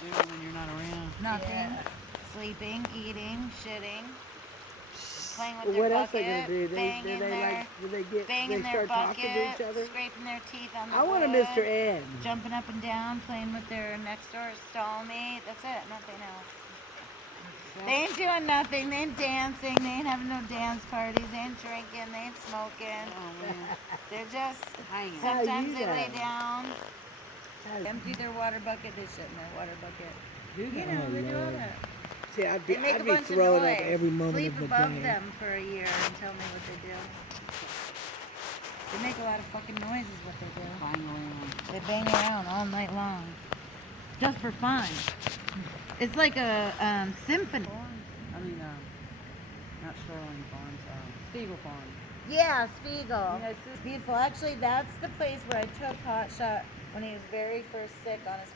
do when you're not around? Nothing. Yeah. Sleeping, eating, shitting, playing with Well, their what else bucket, they gonna do? banging They their start talking to bucket, each other? scraping their teeth on the I want a wood, Mr. Ed. jumping up and down, playing with their next door stall mate. That's it. Nothing else. They ain't doing nothing. They ain't dancing. They ain't having no dance parties. They ain't drinking. They ain't smoking. Oh man, They're just hanging. sometimes you they lay guys? down, How- empty their water bucket. They shit in their water bucket. Do You that. know, they do all Lord. that. See, I'd be, They make I'd a be bunch of throwing noise. up every moment Sleep of the above day. them for a year and tell me what they do. They make a lot of fucking noise is what they do. Hang around. They bang around all night long. Just for fun. It's like a symphony. I mean, not Sterling Farms, Spiegel Farms. Yeah, Spiegel. Yeah, It's beautiful. Actually, that's the place where I took Hot Shot when he was very first sick on his